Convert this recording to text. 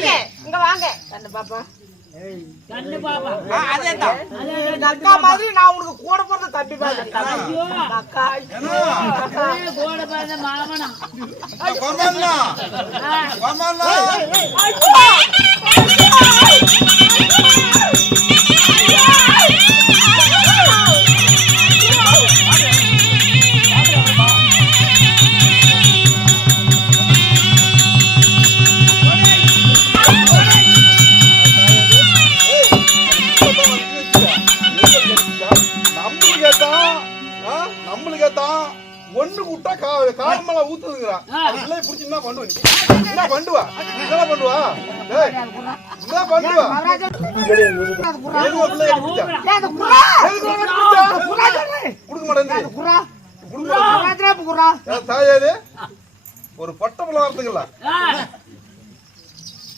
இங்க வாங்க கண்ணு பாப்பா கண்ணு பாப்பா அதேதான் அக்கா மாதிரி நான் உனக்கு கூட பிறந்த தம்பி மாதிரி ஐயோ அக்கா அக்கா கூட பிறந்த மாமனா கோமல்லா கோமல்லா ஒண்ணு கூட்டா காலமெல்லாம் ஊத்துதுங்கிறா பிள்ளை பிடிச்சி என்ன பண்ணுவா என்ன பண்ணுவா என்ன பண்ணுவா என்ன பண்ணுவா கொடுக்க மாட்டேன் தாயாது ஒரு பட்ட பிள்ளை வரத்துக்குல்ல